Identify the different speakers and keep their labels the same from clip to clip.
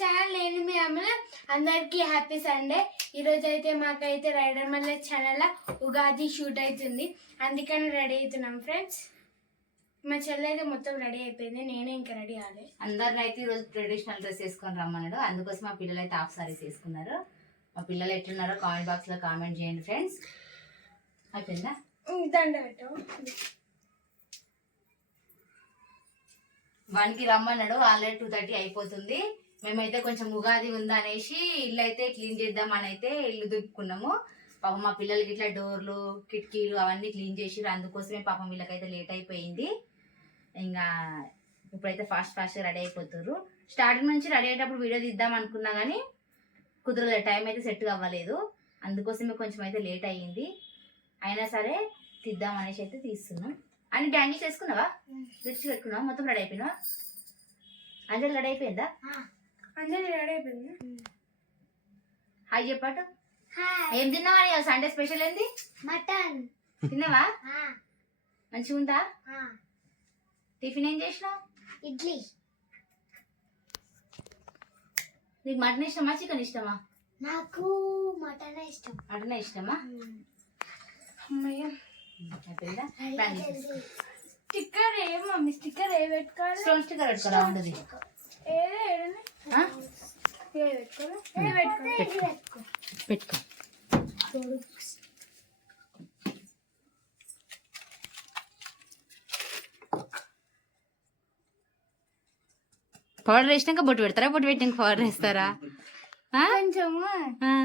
Speaker 1: Channel నేను మీ అమ్మలు అందరికీ హ్యాపీ సండే ఈరోజు అయితే మాకైతే రైడర్ మల్ల ఛానల్ ఉగాది షూట్ అవుతుంది అందుకని రెడీ అవుతున్నాం ఫ్రెండ్స్ మా చెల్లి అయితే మొత్తం రెడీ అయిపోయింది. నేనే ఇంకా రెడీ అవ్వాలి
Speaker 2: అందరిని అయితే ఈరోజు ట్రెడిషనల్ డ్రెస్ వేసుకొని రమ్మన్నాడు. అందుకోసం మా పిల్లలు అయితే హాఫ్ సారీస్ వేసుకున్నారు. మా పిల్లలు ఎట్లున్నారో కామెంట్ బాక్స్లో కామెంట్ చేయండి ఫ్రెండ్స్ అయిపోయిందా?
Speaker 1: దండ పెట్టు.
Speaker 2: వన్కి రమ్మన్నాడు. ఆల్రెడీ టూ థర్టీ అయిపోతుంది. మేమైతే కొంచెం ఉగాది ఉందా అనేసి ఇల్లు అయితే క్లీన్ చేద్దాం అని అయితే ఇల్లు దులుపుకున్నాము. పాపం మా పిల్లలకి ఇట్లా డోర్లు కిటికీలు అవన్నీ క్లీన్ చేసిరు అందుకోసమే పాపం వీళ్ళకైతే లేట్ అయిపోయింది. ఇంకా ఇప్పుడైతే ఫాస్ట్ ఫాస్ట్ రెడీ అయిపోతారు స్టార్టింగ్ నుంచి రెడీ అయ్యేటప్పుడు వీడియో తీద్దాం అనుకున్నా కానీ కుదరలేదు టైం అయితే సెట్ అవ్వలేదు అందుకోసమే కొంచెం అయితే లేట్ అయ్యింది. అయినా సరే తీద్దాం అనేసి అయితే తీస్తున్నాం. అని బ్యాంగిల్స్ వేసుకున్నావా లిప్స్టిక్ పెట్టుకున్నావా? మొత్తం రెడీ అయిపోయినావా? అంజలి రెడీ అయిపోయిందా?
Speaker 1: అందరూ రెడీ అయిపోయింది?
Speaker 2: హాయ్ చెప్పాటు ఏం తిన్నావా అని సండే స్పెషల్ ఏంది?
Speaker 1: మటన్.
Speaker 2: తిన్నావా? మంచిగా ఉందా? టిఫిన్ ఏం చేసినావు?
Speaker 1: ఇడ్లీ.
Speaker 2: నీకు మటన్ ఇష్టమా చికెన్ ఇష్టమా?
Speaker 1: నాకు మటన్ ఇష్టం.
Speaker 2: మటన్ ఇష్టమా?
Speaker 1: అమ్మయ్య. స్టిక్కర్ ఏ మమ్మీ స్టిక్కర్ ఏ పెట్టుకోవాలి?
Speaker 2: స్టోన్ స్టిక్కర్ ఉండదు?
Speaker 1: ఏ పెట్టుకోవాలి ఏ పెట్టుకోవాలి
Speaker 2: పెట్టుకో పౌడర్ వేసినాక బొట్టు పెడతారా? బొట్టు పెట్టినాక పౌడర్ వేస్తారా?
Speaker 1: కొంచెము.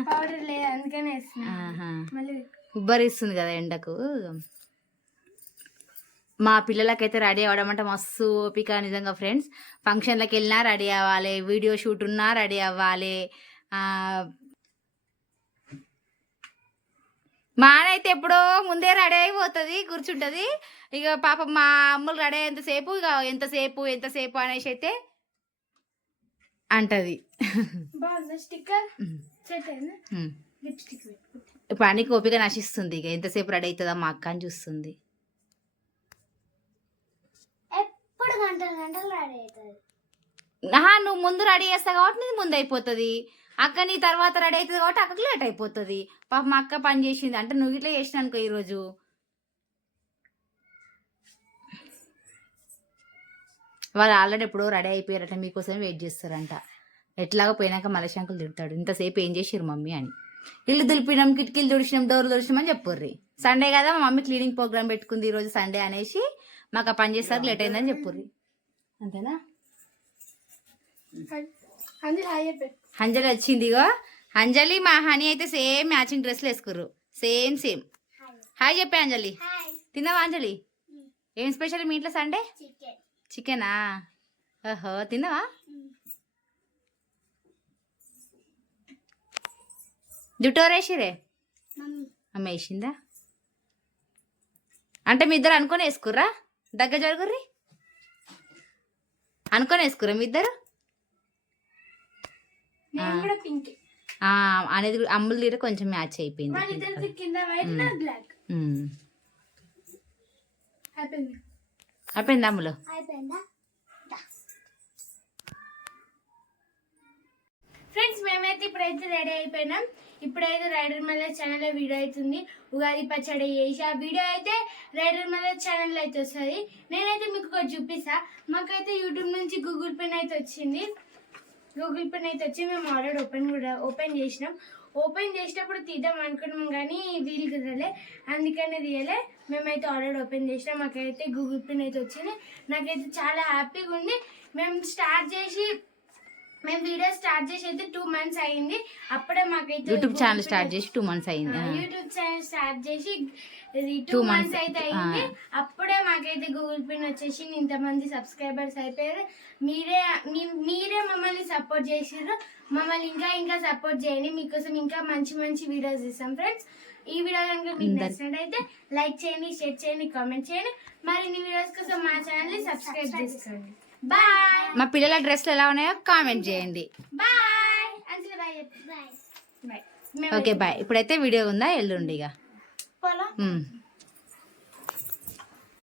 Speaker 1: పౌడర్ లేదు అందుకనే వేస్తున్నా.
Speaker 2: ఉబ్బరిస్తుంది కదా ఎండకు. మా పిల్లలకైతే రెడీ అవ్వడం అంటే మస్తు ఓపిక నిజంగా ఫ్రెండ్స్. ఫంక్షన్లకు వెళ్ళినా రెడీ అవ్వాలి. వీడియో షూట్ ఉన్నా రెడీ అవ్వాలి. మానైతే ఎప్పుడో ముందే రెడీ అయిపోతుంది కూర్చుంటుంది. ఇక పాపం మా అమ్మలు రెడీ అయ్యేంతసేపు ఇక ఎంతసేపు ఎంతసేపు అనేసి అయితే అంటది. అన్ని ఓపిక నశిస్తుంది ఇక. ఎంతసేపు రెడీ అవుతుందా మా అక్క అని చూస్తుంది
Speaker 1: ఎప్పుడు గంటలు గంటలు రెడీ అవుతుంది.
Speaker 2: నువ్వు ముందు రెడీ చేస్తావు కాబట్టి నీది ముందు అయిపోతుంది. అక్క నీ తర్వాత రెడీ అవుతుంది కాబట్టి అక్కకు లేట్ అయిపోతుంది. పాప మా అక్క పని చేసింది. అంటే నువ్వు ఇట్లా చేసిన అనుకో ఈరోజు. వాళ్ళు ఆల్రెడీ ఎప్పుడో రెడీ అయిపోయారట మీకోసం వెయిట్ చేస్తారంట. ఎట్లాగో పోయినాక మలశంకులు తిడతాడు. ఇంతసేపు ఏం చేసిర్రు మమ్మీ అని. ఇల్లు దులిపినాం కిటికీలు తుడిచినాం డోర్లు తుడిచినామని చెప్పుర్రి. సండే కదా మా మమ్మీ క్లీనింగ్ ప్రోగ్రామ్ పెట్టుకుంది ఈరోజు సండే అనేసి మాకు ఆ పని చేస్తారు లేట్ అయిందని చెప్పుర్రి. అంతేనా? అంజలి వచ్చింది ఇగో. అంజలి మా హనీ అయితే సేమ్ మ్యాచింగ్ డ్రెస్లు వేసుకుర్రు. Same same. హాయ్. చెప్పే అంజలి. తిన్నావా అంజలి? ఏం స్పెషల్ మీ ఇంట్లో సండే?
Speaker 1: చికెన్.
Speaker 2: ఓహో తిన్నావా? జుట్టోరేసిరే అమ్మ వేసిందా? అంటే మీ ఇద్దరు అనుకొని వేసుకుర్రా? దగ్గర జరుగుర్రి? అనుకొని వేసుకుర్రా మీ ఇద్దరు? అనేది కూడా- అమ్ముల తీర కొంచెం మ్యాచ్. అయిపోయింది.
Speaker 1: అయిపోయింది.
Speaker 2: అమ్ములు?
Speaker 1: ఫ్రెండ్స్ మేమైతే ఇప్పుడైతే రెడీ అయిపోయినాం. ఇప్పుడైతే రైడర్ మల్ల ఛానల్లో వీడియో అవుతుంది. ఉగాది పచ్చడి చేసి. ఆ వీడియో అయితే రైడర్ మల్ల ఛానల్ అయితే వస్తుంది. నేనైతే మీకు ఒకటి చూపిస్తా. మాకైతే యూట్యూబ్ నుంచి గూగుల్ పెన్ అయితే వచ్చింది. గూగుల్ పెన్ అయితే వచ్చి మేము ఆల్రెడీ ఓపెన్ కూడా ఓపెన్ చేసినాం. ఓపెన్ చేసేటప్పుడు తీద్దాం అనుకున్నాం కానీ వీలు కుదరలే. అందుకనే తీయలే. మేమైతే ఆల్రెడీ ఓపెన్ చేసినాం. మాకైతే గూగుల్ పెన్ అయితే వచ్చింది. నాకైతే చాలా హ్యాపీగా ఉంది. మేము స్టార్ట్ చేసి మేము వీడియో స్టార్ట్ చేసి అయితే టూ మంత్స్ అయింది. అప్పుడే మాకైతే
Speaker 2: యూట్యూబ్ ఛానల్ స్టార్ట్ చేసి టూ మంత్స్ అయింది.
Speaker 1: యూట్యూబ్ ఛానల్ స్టార్ట్ చేసి ఇది టూ. మంత్స్ అయితే అయింది. అప్పుడే మాకైతే గూగుల్ పిన్ వచ్చేసి ఇంతమంది సబ్స్క్రైబర్స్ అయిపోయారు. మీరే మీరే మమ్మల్ని సపోర్ట్ చేసిర్రు. మమ్మల్ని ఇంకా ఇంకా సపోర్ట్ చేయండి. మీకోసం ఇంకా మంచి మంచి వీడియోస్ ఇస్తాం ఫ్రెండ్స్ ఈ వీడియో కనుక మీకు నచ్చినట్టయితే లైక్ చేయండి షేర్ చేయండి కామెంట్ చేయండి. మరిన్ని వీడియోస్ కోసం మా ఛానల్ని సబ్స్క్రైబ్ చేసుకోండి.
Speaker 2: మా పిల్లల డ్రెస్లు ఎలా ఉన్నాయో కామెంట్ చేయండి. ఓకే బాయ్ ఇప్పుడైతే వీడియో ఉందా? ఎల్లుండి ఇక
Speaker 1: పోలా
Speaker 2: ఉమ్.